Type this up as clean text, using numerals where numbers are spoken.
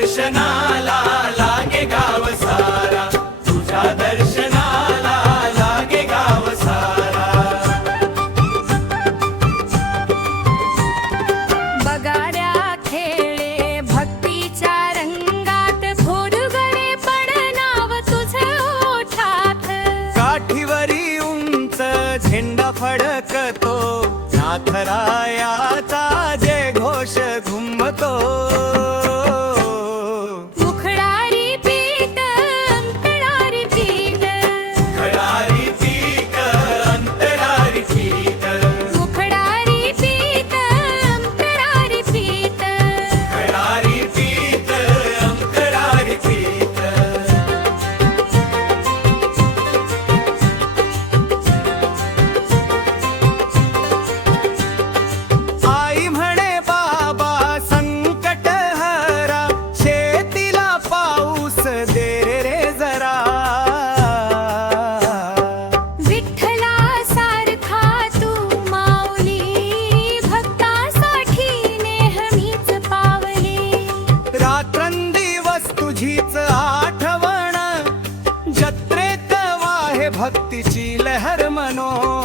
दर्शनाला लागे गाव सारा, तुझ्या दर्शनाला लागे गाव सारा. बगाड्या खेळे भक्तीच्या रंगात, भोरगळे पडनाव तुझे ओठात. काठीवरी उंच झेंडा फडकतो, नाथरायाचा जय घोष घुमतो. मुखडारी पीठ अंतरारी पीठ, खडारी पीठ अंतरारी पीठ, मुखडारी पीठ अंतरारी पीठ. खडारी पीठ अंतरारी पीठ. आई म्हणे बाबा संकट हरा, शेतीला पाऊस दे रे जरा. विठ्ठला सारखा तू माऊली, भक्तासाठी नेहमीच पावली. रात्रंदिवस तुझीच आठवण, जत्रेत वाहे भक्तीची लहर मनोन.